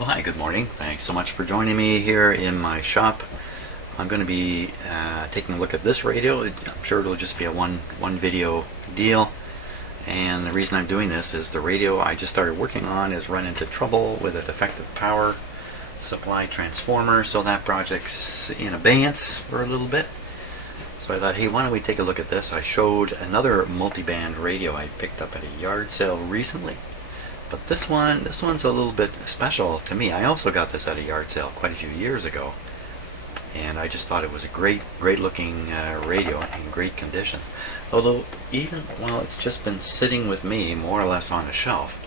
Well, hi, good morning. Thanks so much for joining me here in my shop. I'm going to be taking a look at this radio. I'm sure it'll just be a one video deal. And the reason I'm doing this is the radio I just started working on is run into trouble with a defective power supply transformer. So that project's in abeyance for a little bit. So I thought, hey, why don't we take a look at this? I showed another multiband radio I picked up at a yard sale recently. But this one's a little bit special to me. I also got this at a yard sale quite a few years ago, and I just thought it was a great looking radio in great condition. Although even while it's just been sitting with me more or less on a shelf,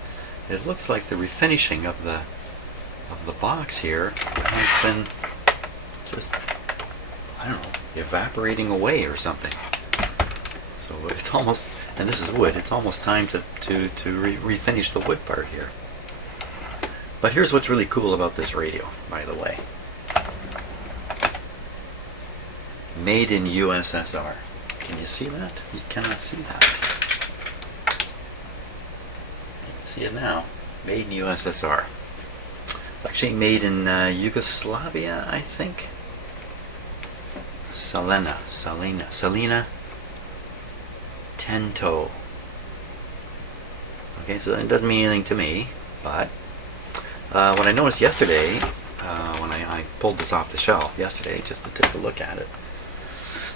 it looks like the refinishing of the box here has been just, I don't know, evaporating away or something. So it's almost, and this is wood, it's almost time to refinish the wood part here. But here's what's really cool about this radio, by the way. Made in USSR. Can you see that? You cannot see that. You can see it now. Made in USSR. It's actually made in Yugoslavia, I think. Selena Tento. Okay, so that doesn't mean anything to me, but what I noticed yesterday, when I pulled this off the shelf yesterday just to take a look at it,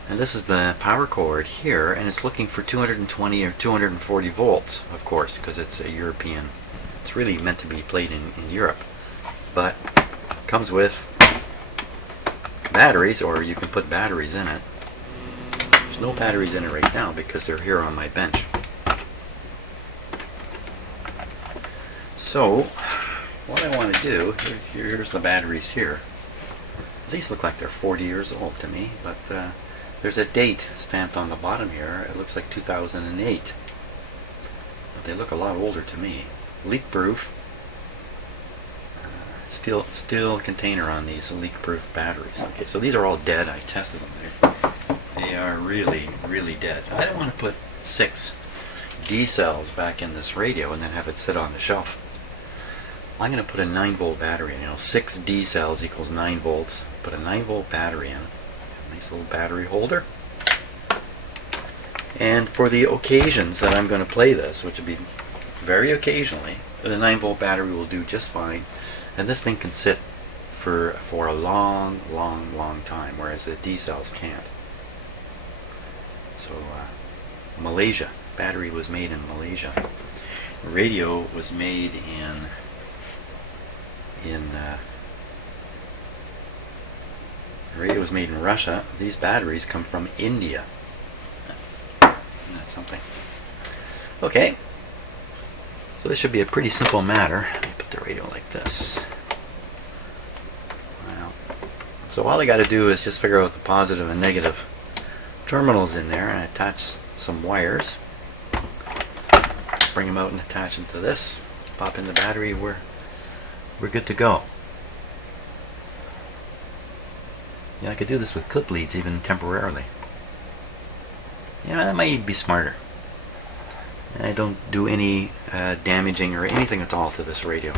and this is the power cord here, and it's looking for 220 or 240 volts, of course, because it's a European. It's really meant to be played in Europe, but comes with batteries, or you can put batteries in it. There's no batteries in it right now because they're here on my bench. So what I want to do, here's the batteries here. These look like they're 40 years old to me, but there's a date stamped on the bottom here. It looks like 2008. But they look a lot older to me. Leak proof. Steel container on these leak-proof batteries. Okay, so these are all dead. I tested them. They are really dead. I don't want to put 6 D cells back in this radio and then have it sit on the shelf. I'm going to put a 9-volt battery in. 6 D cells equals 9 volts. Put a 9-volt battery in. Nice little battery holder. And for the occasions that I'm going to play this, which will be very occasionally, the 9-volt battery will do just fine. And this thing can sit for a long time, whereas the D cells can't. So Malaysia. Battery was made in Malaysia. Radio was made radio was made in Russia. These batteries come from India. That's something. Okay. So this should be a pretty simple matter. Let me put the radio like this. Wow. So all I got to do is just figure out the positive and negative terminals in there and attach some wires. Bring them out and attach them to this. Pop in the battery. We're good to go. Yeah, I could do this with clip leads even temporarily. Yeah, that might be smarter. I don't do any damaging or anything at all to this radio.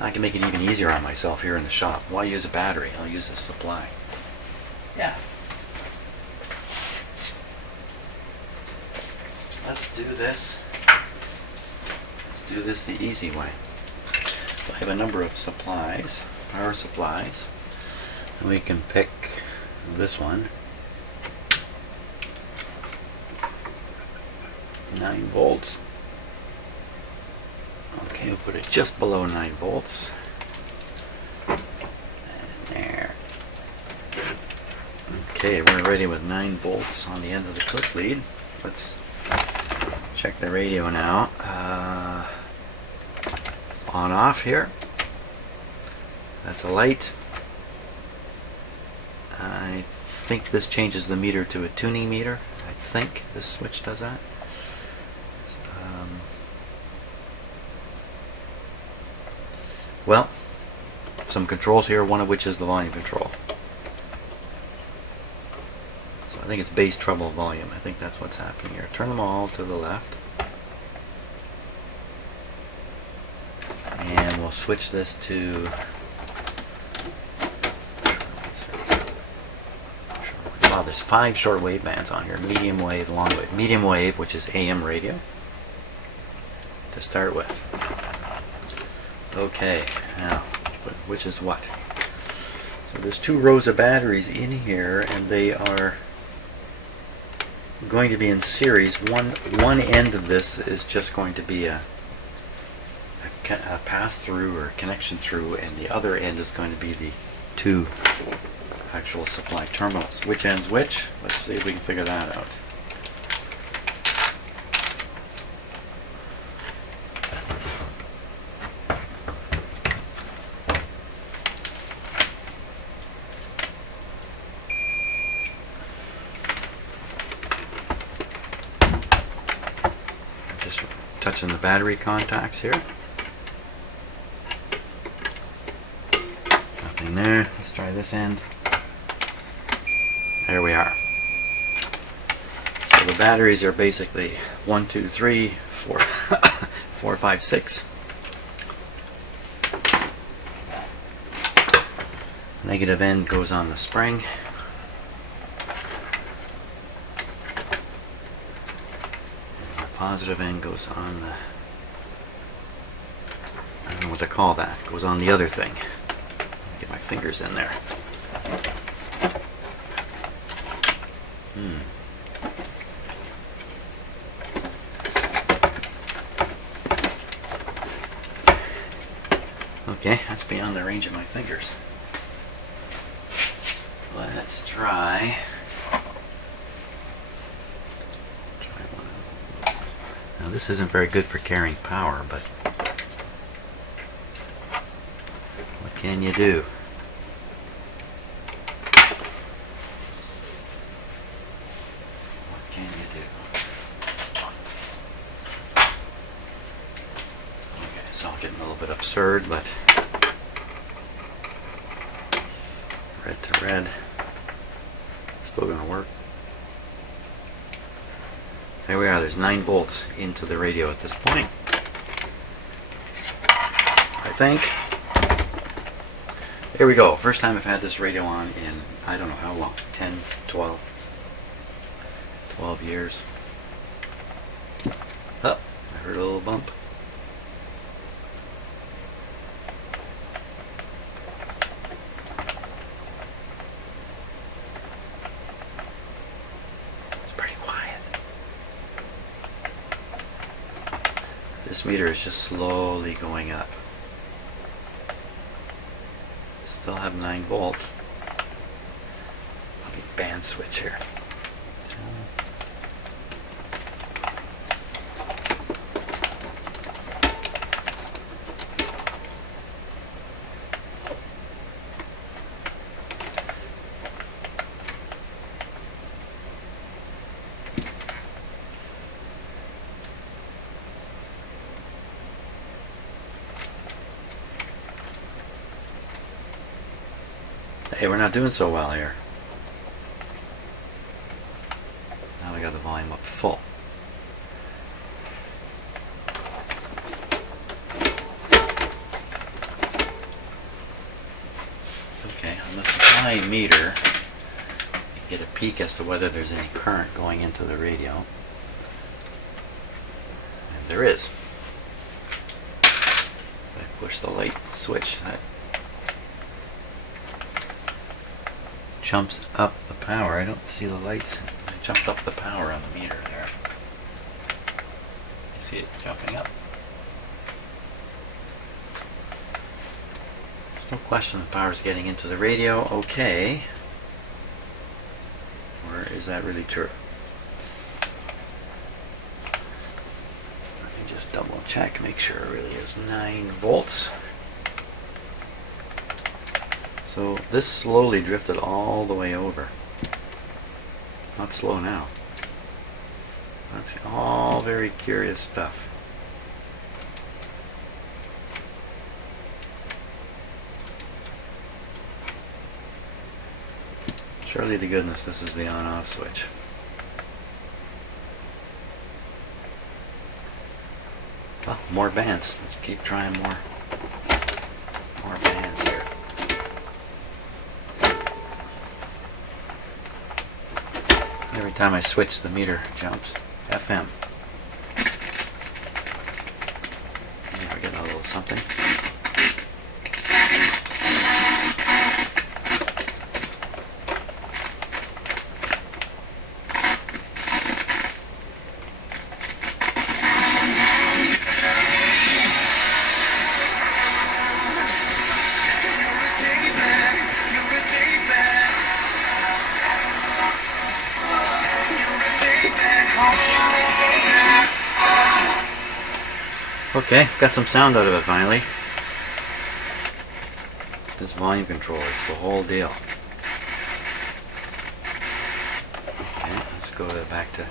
I can make it even easier on myself here in the shop. Why use a battery? I'll use a supply. Yeah. Let's do this. Let's do this the easy way. I have a number of supplies, power supplies, and we can pick this one. 9 volts. Okay, we'll put it just below 9 volts. And there. Okay, we're ready with 9 volts on the end of the clip lead. Let's check the radio now. It's on off here. That's a light. I think this changes the meter to a tuning meter. I think this switch does that. Well, some controls here, one of which is the volume control. So I think it's bass, treble, volume. I think that's what's happening here. Turn them all to the left. we'll switch this to wow, there's 5 shortwave bands on here. Medium wave, long wave. Medium wave, which is AM radio to start with. Okay, now which is what? So there's 2 rows of batteries in here, and they are going to be in series. One end of this is just going to be a pass-through or connection through, and the other end is going to be the 2 actual supply terminals. Which end's which? Let's see if we can figure that out. I'm just touching the battery contacts here. Nothing there. Let's try this end. There we are. So the batteries are basically 1, 2, 3, 4, 4, 5, 6. Negative end goes on the spring. And the positive end goes on the, I don't know what to call that, goes on the other thing. Get my fingers in there. Okay, that's beyond the range of my fingers. Let's try one. Now this isn't very good for carrying power, but what can you do? It's all getting a little bit absurd, but red to red, still going to work. There we are, there's 9 volts into the radio at this point, I think. There we go, first time I've had this radio on in, I don't know how long, 10, 12 years. Oh, I heard a little bump. This meter is just slowly going up. Still have 9 volts. Let me band switch here. Hey, we're not doing so well here. Now we got the volume up full. Okay, on the supply meter, you get a peek as to whether there's any current going into the radio. And there is. If I push the light switch, that jumps up the power. I don't see the lights. I jumped up the power on the meter there. You see it jumping up. There's no question the power is getting into the radio. Okay. Or is that really true? Let me just double check, make sure it really is 9 volts. So this slowly drifted all the way over. It's not slow now. That's all very curious stuff. Surely to goodness this is the on-off switch. Well, more bands. Let's keep trying more. More bands here. Every time I switch, the meter jumps. FM. Yeah, we're getting a little something. Okay, got some sound out of it finally. This volume control is the whole deal. Okay, let's go back to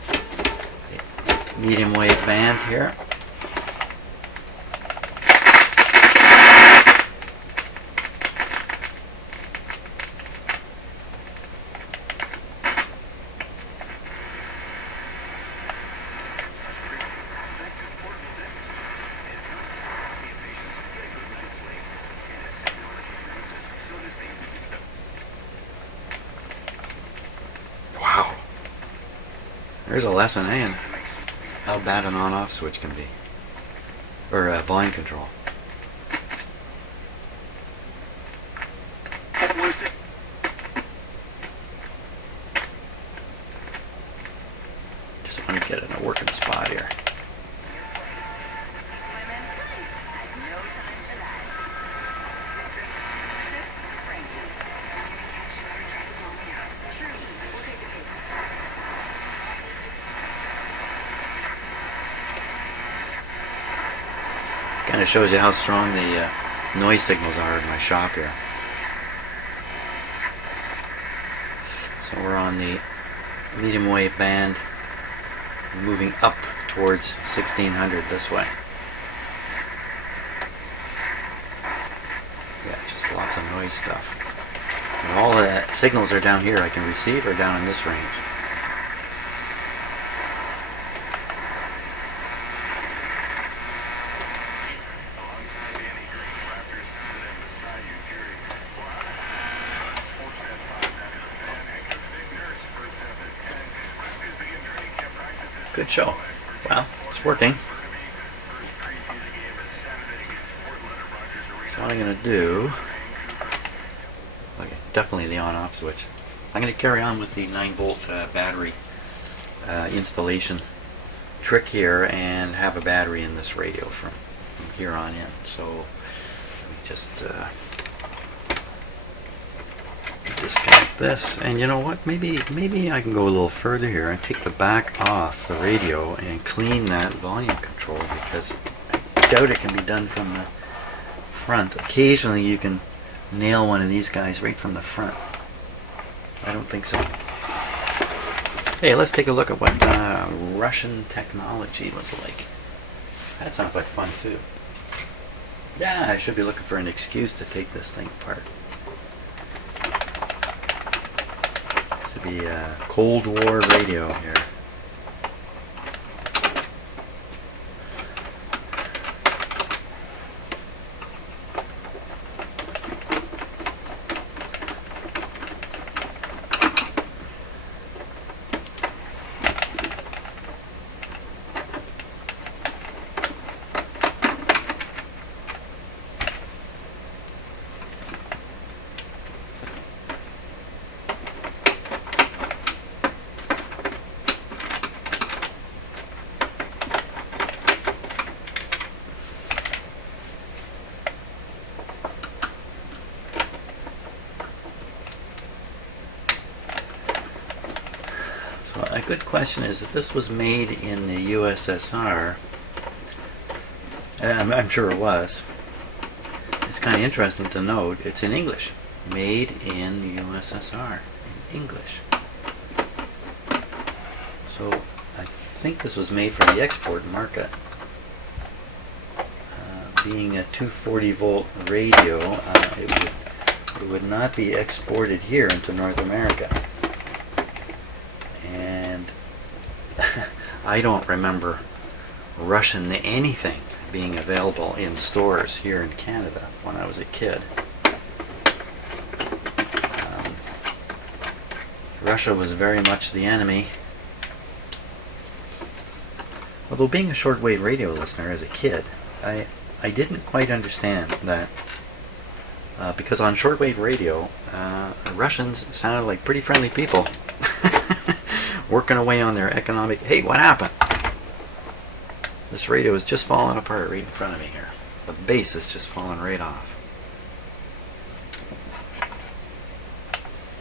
medium wave band here. Wow. There's a lesson in how bad an on-off switch can be. Or volume control. Just want to get it in a working spot here. Kind of shows you how strong the noise signals are in my shop here. So we're on the medium wave band, moving up towards 1600 this way. Yeah, just lots of noise stuff. And all the signals are down here I can receive are down in this range. Good show. Well, it's working. So what I'm going to do, okay, definitely the on-off switch. I'm going to carry on with the 9-volt battery installation trick here and have a battery in this radio from here on in. So let me just disconnect this, and you know what, maybe I can go a little further here and take the back off the radio and clean that volume control, because I doubt it can be done from the front. Occasionally you can nail one of these guys right from the front. I don't think so. Hey, let's take a look at what Russian technology was like. That sounds like fun too. Yeah, I should be looking for an excuse to take this thing apart. To be a Cold War radio here. A good question is, if this was made in the USSR, I'm sure it was, it's kind of interesting to note it's in English. Made in the USSR, in English. So I think this was made for the export market. Being a 240 volt radio, it would not be exported here into North America. And I don't remember Russian anything being available in stores here in Canada when I was a kid. Russia was very much the enemy. Although being a shortwave radio listener as a kid, I didn't quite understand that because on shortwave radio, Russians sounded like pretty friendly people working away on their economic... Hey, what happened? This radio is just falling apart right in front of me here. The base is just falling right off.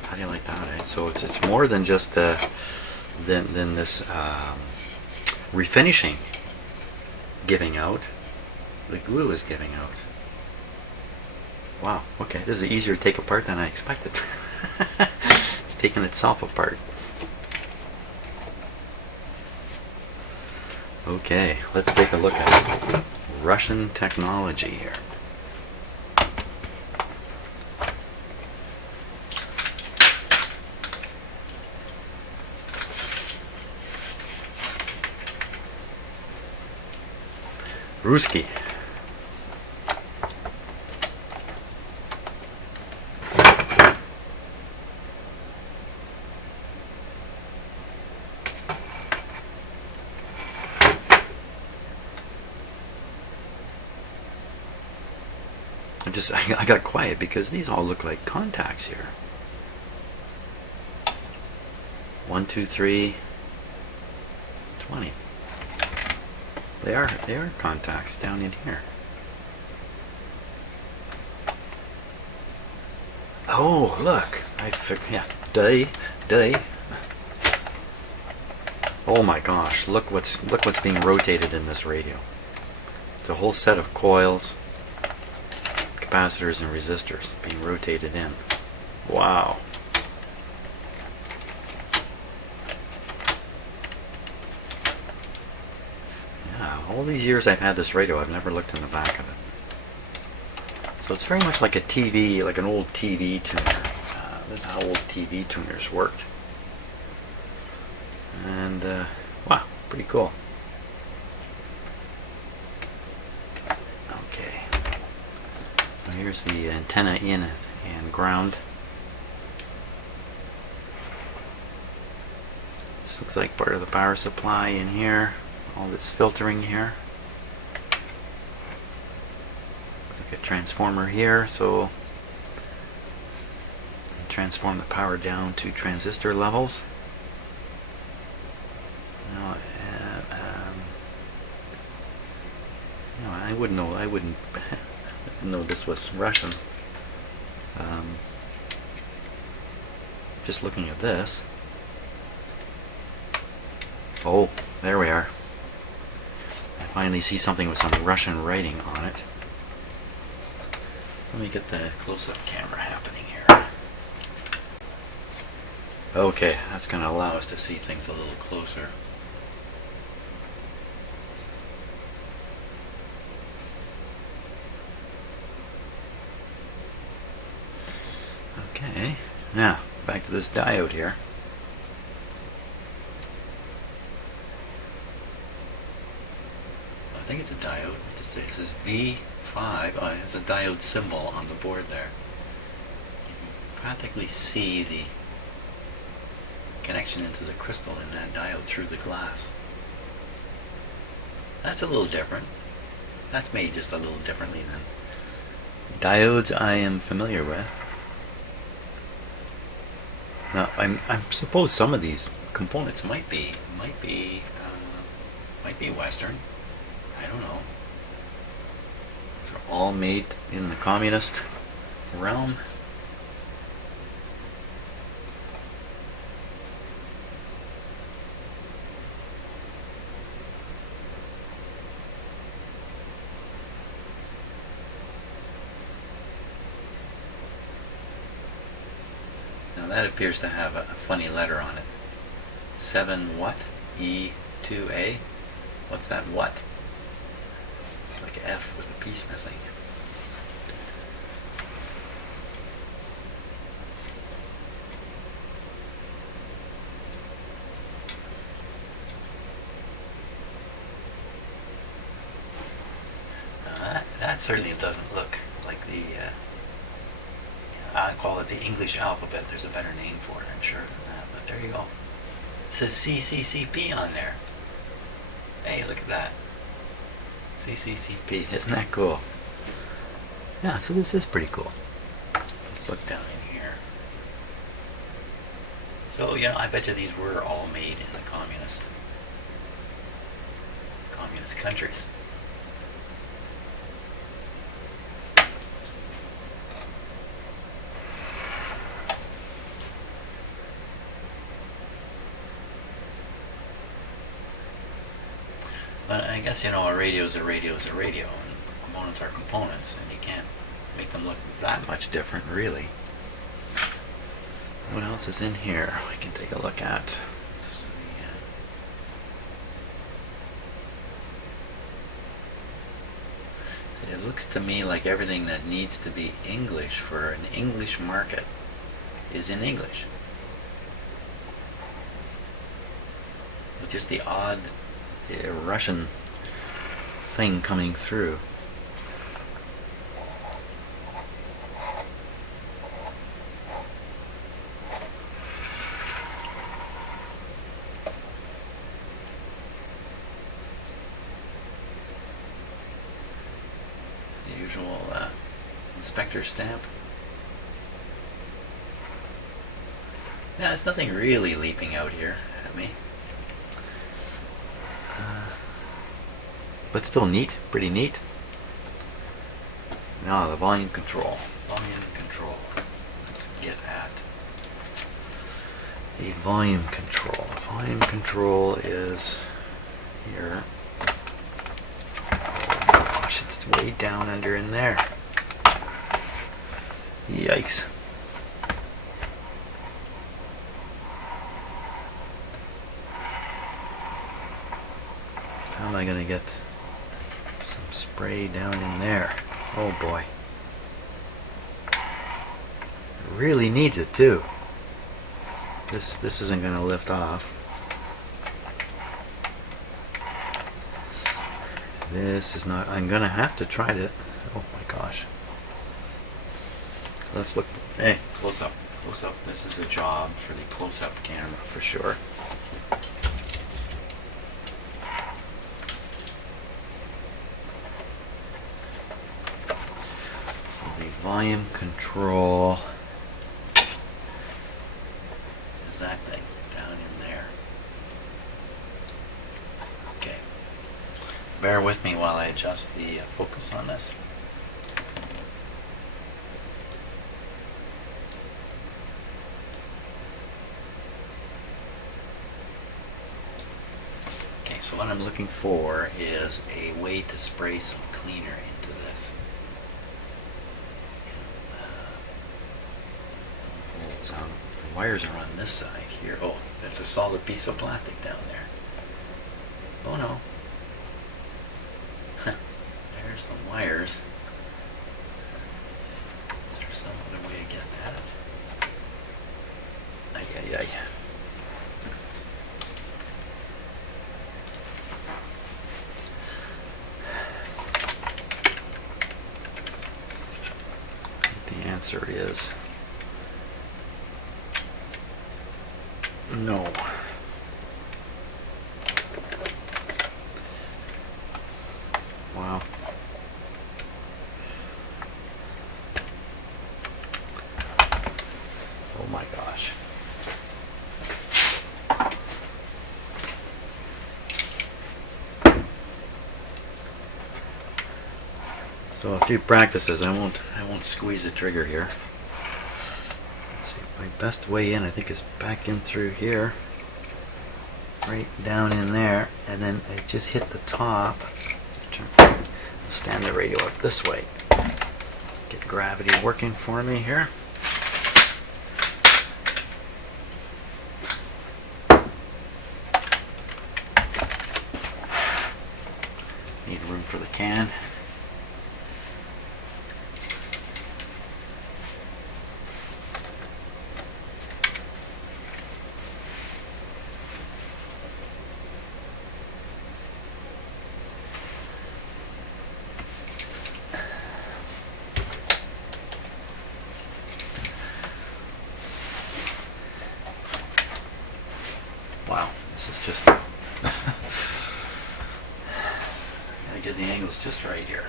How do you like that, eh? So it's more than just than this refinishing giving out. The glue is giving out. Wow, okay, this is easier to take apart than I expected. It's taking itself apart. Okay, let's take a look at Russian technology here. Ruski. I got quiet because these all look like contacts here. 1, 2, 3, 20. They are contacts down in here. Oh, look! Yeah, day. Oh my gosh! Look what's being rotated in this radio. It's a whole set of coils, capacitors and resistors being rotated in. Wow. Yeah, all these years I've had this radio, I've never looked in the back of it. So it's very much like a TV, like an old TV tuner. This is how old TV tuners worked. And, wow, pretty cool. Okay. So here's the antenna in and ground. This looks like part of the power supply in here. All this filtering here. Looks like a transformer here, so transform the power down to transistor levels. Now, I wouldn't know. I wouldn't know this was Russian. Just looking at this. Oh, there we are. I finally see something with some Russian writing on it. Let me get the close-up camera happening here. Okay, that's going to allow us to see things a little closer. Okay, now back to this diode here. I think it's a diode. It says V5. Oh, it has a diode symbol on the board there. You can practically see the connection into the crystal in that diode through the glass. That's a little different. That's made just a little differently than diodes I am familiar with. Now, I suppose some of these components might be Western. I don't know. These are all made in the communist realm. That appears to have a funny letter on it. 7 what? E2A? What's that what? It's like an F with a piece missing. that certainly doesn't look like the, I call it the English alphabet. There's a better name for it, I'm sure, than that. But there you go. It says CCCP on there. Hey, look at that. CCCP. Isn't that cool? Yeah, so this is pretty cool. Let's look down in here. So, you know, I bet you these were all made in the communist countries. But I guess, you know, a radio is a radio is a radio, and components are components, and you can't make them look that much different, really. What else is in here we can take a look at? It looks to me like everything that needs to be English for an English market is in English. With just the odd Russian thing coming through. The usual inspector stamp. Yeah, there's nothing really leaping out here at me. But still neat, pretty neat. Now the volume control. Volume control. Let's get at the volume control. Volume control is here. Oh gosh, it's way down under in there. Yikes. How am I going to get some spray down in there? Oh boy. It really needs it too. This isn't going to lift off. This is not. I'm going to have to try to. Oh my gosh. Let's look. Hey, close up. Close up. This is a job for the close-up camera for sure. Volume control is that thing down in there. Okay. Bear with me while I adjust the focus on this. Okay, so what I'm looking for is a way to spray some cleaner into this. The wires are on this side here. Oh, there's a solid piece of plastic down there. Oh no. There's some wires. Is there some other way to get that? Ay, ay, ay. The answer is no. Wow. Oh my gosh. So a few practices. I won't squeeze the trigger here. Let's see. My best way in, I think, is back in through here, right down in there, and then I just hit the top. Stand the radio up this way. Get gravity working for me here. Need room for the can. just right here.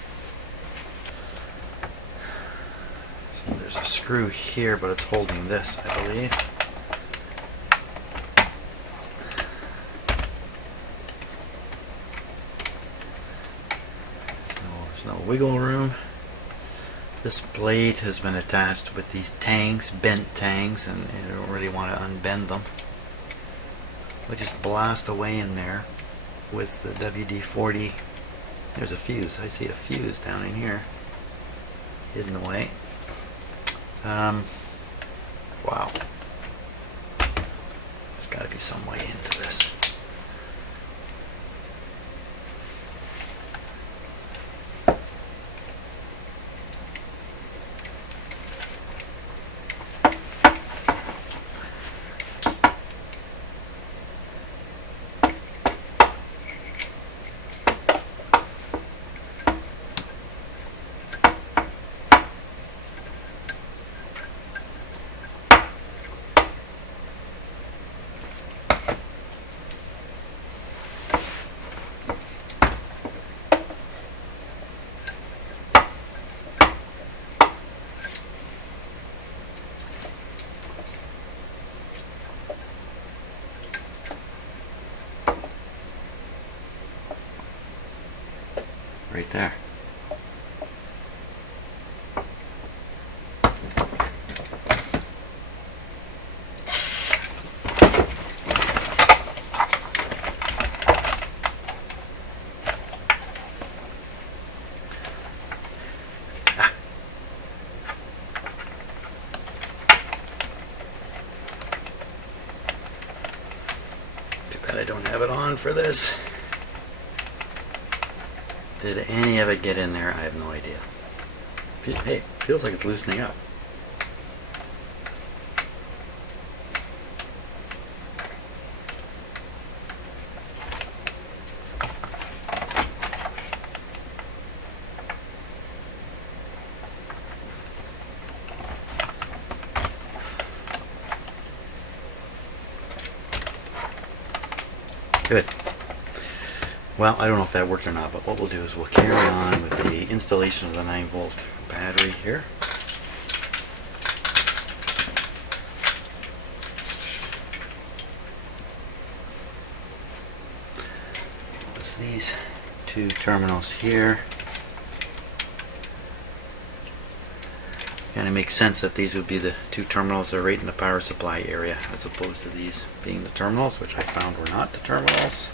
So there's a screw here, but it's holding this, I believe. There's no wiggle room. This blade has been attached with these tangs, bent tangs, and you don't really want to unbend them. We just blast away in there with the WD-40. There's a fuse. I see a fuse down in here, hidden away. Wow. There's got to be some way into this. Right there. Too bad I don't have it on for this. Did any of it get in there? I have no idea. Hey, feels like it's loosening up. Good. Well, I don't know if that worked or not, but what we'll do is we'll carry on with the installation of the 9-volt battery here. It's these two terminals here. Kind of makes sense that these would be the two terminals that are right in the power supply area, as opposed to these being the terminals, which I found were not the terminals.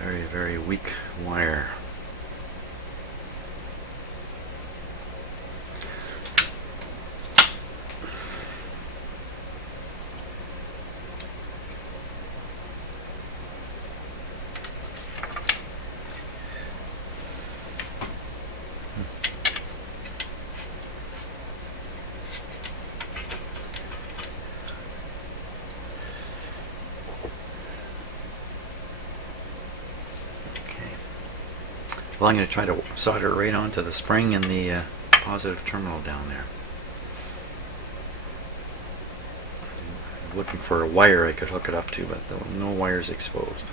Very, very weak wire. Well, I'm going to try to solder it right onto the spring in the positive terminal down there. I'm looking for a wire I could hook it up to, but there were no wires exposed.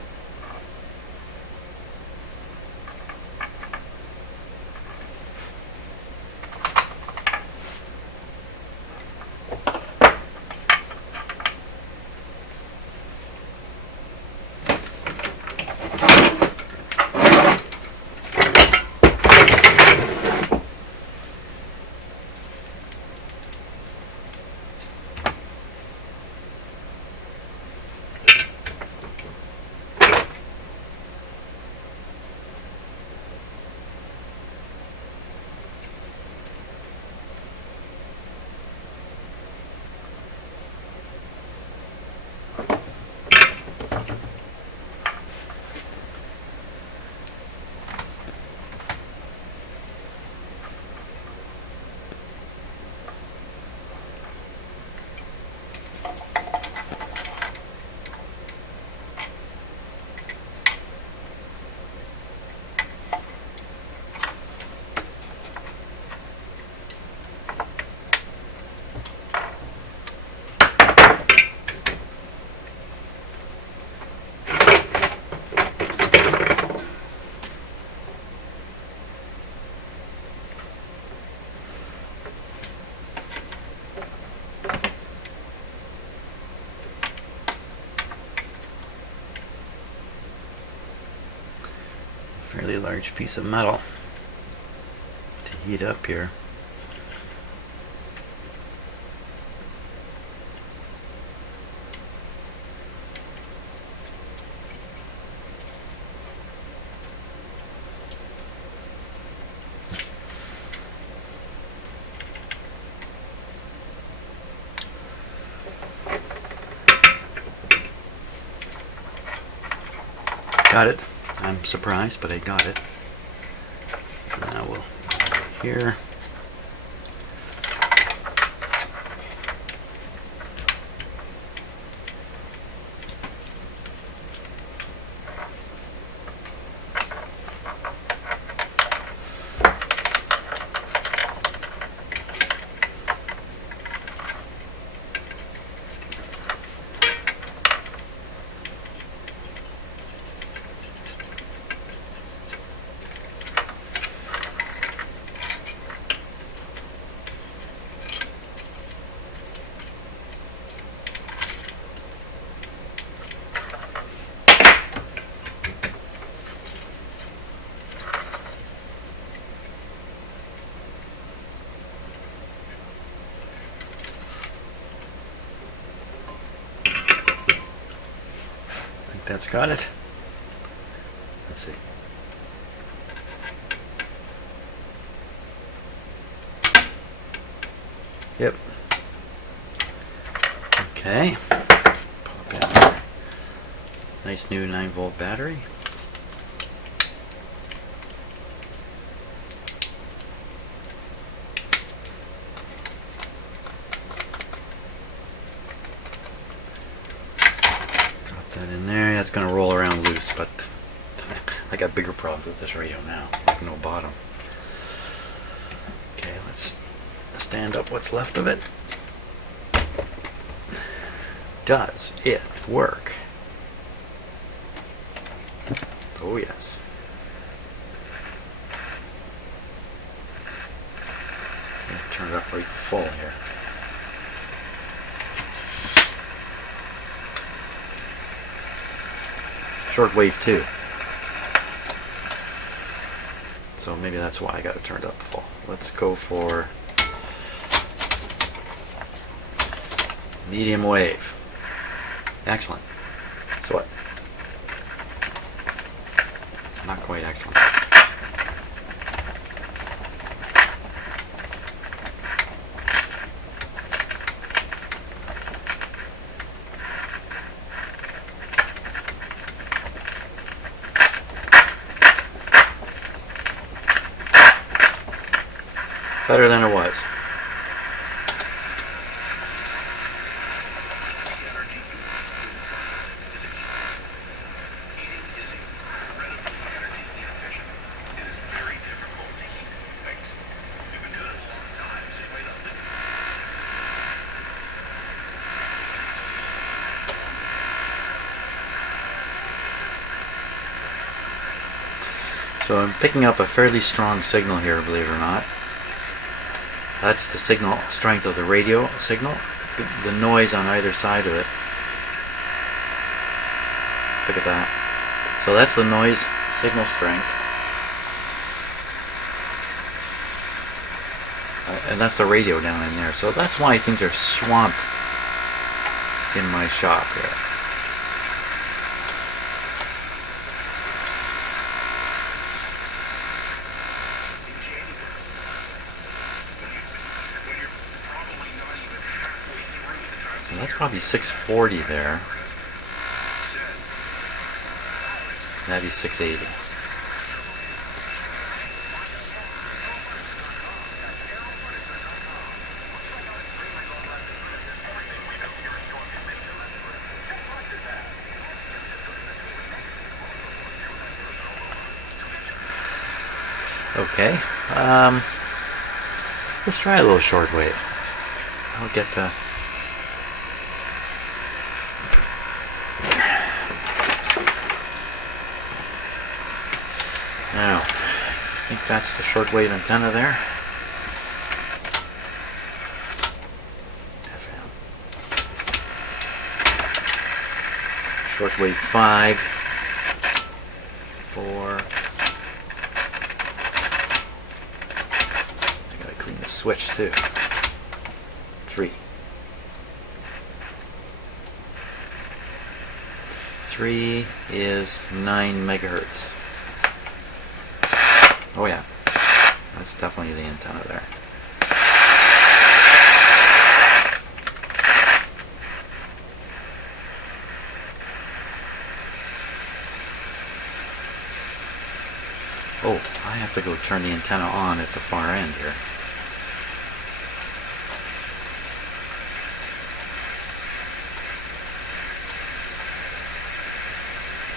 fairly large piece of metal to heat up here. Got it. I'm surprised, but I got it. Now we'll go here. That's got it. Let's see. Yep. Okay. Pop in there. Nice new 9-volt battery. That in there. That's going to roll around loose, but I got bigger problems with this radio now. Like no bottom. Okay, let's stand up what's left of it. Does it work? Oh yes. Turn it up right full here. Shortwave too. So maybe that's why I got it turned up full. Let's go for medium wave. Excellent. That's what? Not quite excellent. Better than it was. So I'm picking up a fairly strong signal here, believe it or not. That's the signal strength of the radio signal. The noise on either side of it. Look at that. So that's the noise signal strength. And that's the radio down in there. So that's why things are swamped in my shop here. So that's probably 640 there. That'd be 680. Okay, let's try a little shortwave. I'll get to... Now, I think that's the shortwave antenna there. Shortwave 5, 4, switch too. 3. 3 is 9 megahertz. Oh yeah, that's definitely the antenna there. Oh, I have to go turn the antenna on at the far end here.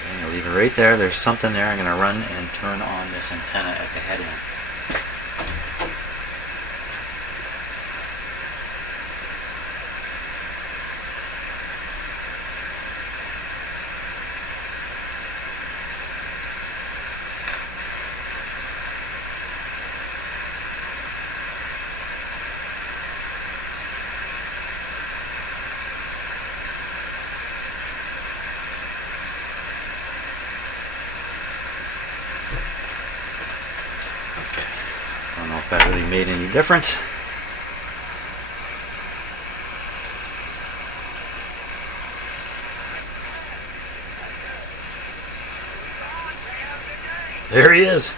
Okay, I'm going to leave it right there. There's something there. I'm going to run and turn on this antenna at the head end. I don't know if that really made any difference. There he is.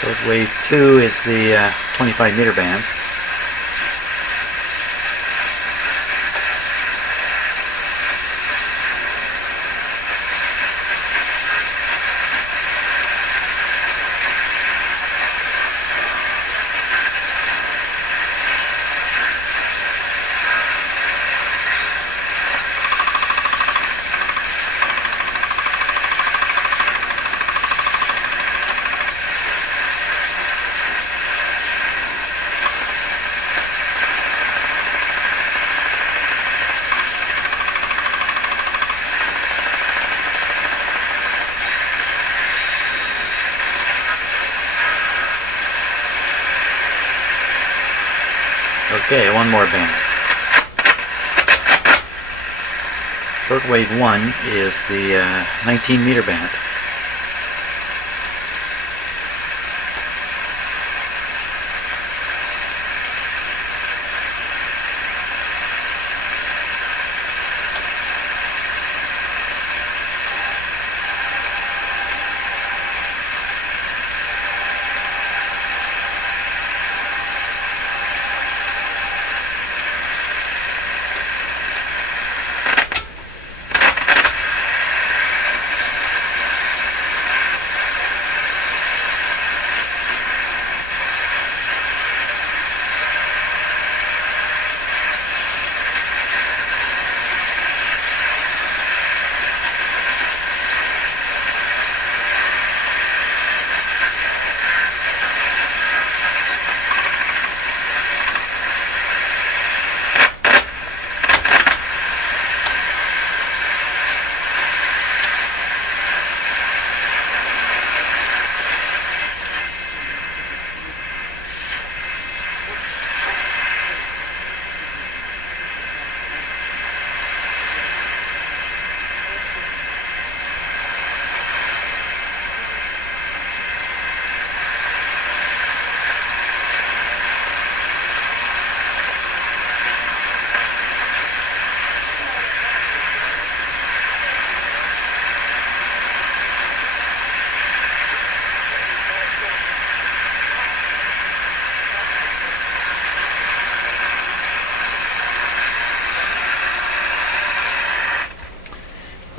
Shortwave 2 is the 25 meter band. Okay, one more band. Shortwave 1 is the 19 meter band.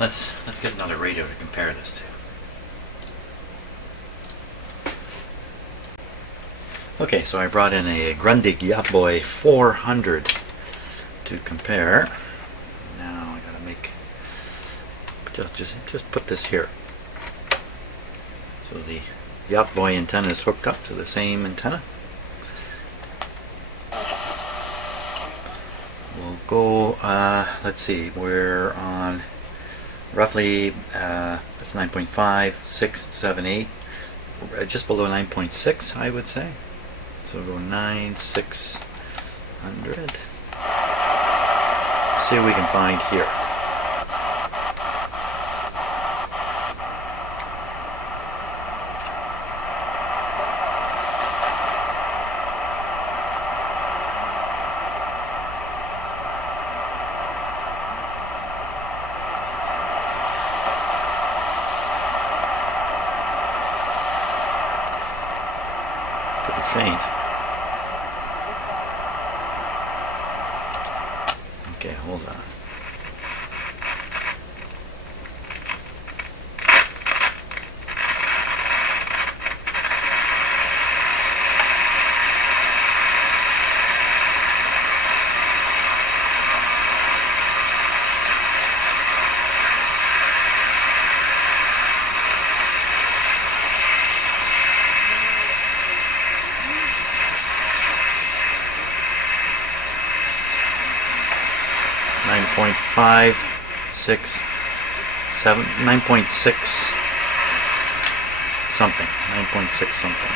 let's get another radio to compare this to. Okay, so I brought in a Grundig Yachtboy 400 to compare. Now I gotta make just put this here. So the Yachtboy antenna is hooked up to the same antenna. We'll go. Let's see. We're on roughly that's 9.5, 6, 7, 8, just below 9.6, I would say. So we'll go 9, 600. See what we can find here. Pretty faint. Okay, hold on. Nine point 5, 6, 7, 9.6 something, 9.6 something.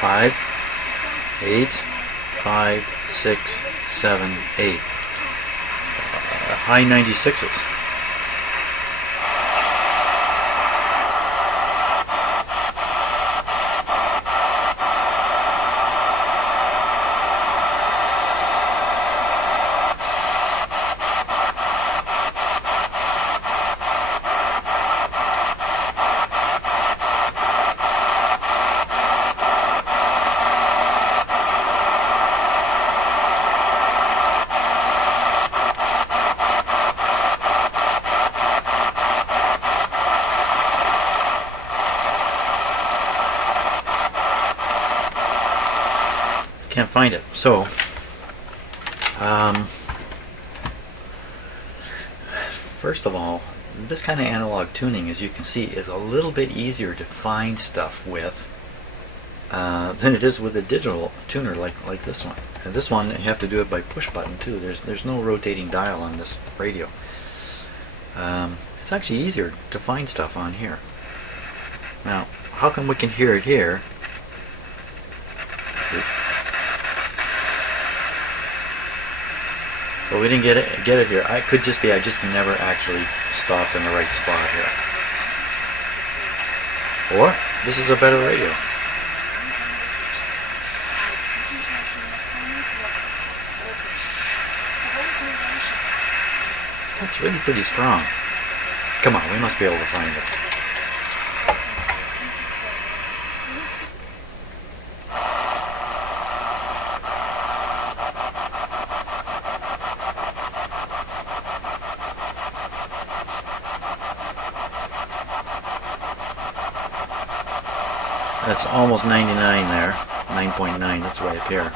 Five, 8, 5, 6, 7, 8. High 96s. Can't find it. So, first of all, this kind of analog tuning, as you can see, is a little bit easier to find stuff with than it is with a digital tuner like this one. And this one, you have to do it by push button too. There's no rotating dial on this radio. It's actually easier to find stuff on here. Now, how come we can hear it here? Well, we didn't get it here. I could just be I just never actually stopped in the right spot here. Or this is a better radio. That's really pretty strong. Come on, we must be able to find this. That's almost 99 there. 9.9, that's way up here.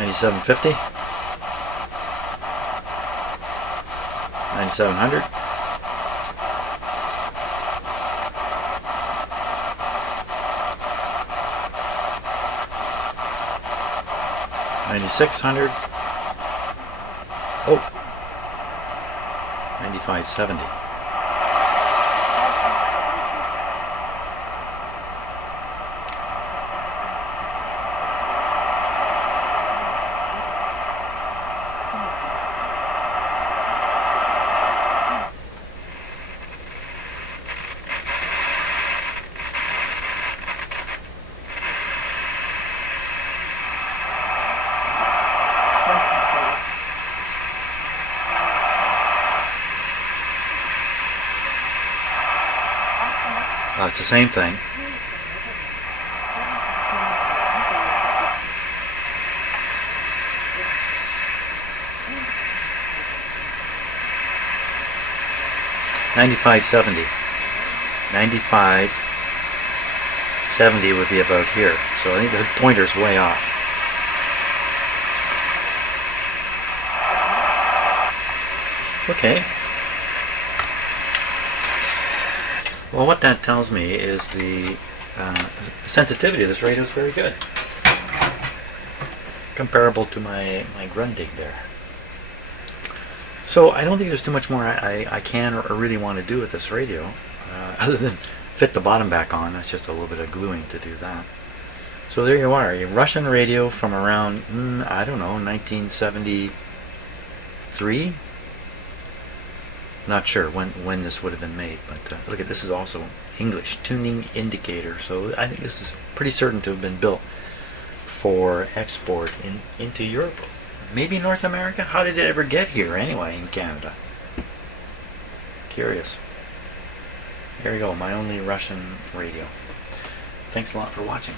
9750, 9700, 9600, oh, 9570. It's the same thing. $95.70. $95.70 would be about here. So I think the pointer's way off. Okay. Well, what that tells me is the sensitivity of this radio is very good. Comparable to my Grundig there. So I don't think there's too much more I can or really want to do with this radio, other than fit the bottom back on. That's just a little bit of gluing to do that. So there you are, a Russian radio from around, I don't know, 1973? Not sure when this would have been made, but look at this, is also English tuning indicator. So I think this is pretty certain to have been built for export into Europe, maybe North America. How did it ever get here anyway in Canada? Curious. There you go, my only Russian radio. Thanks a lot for watching.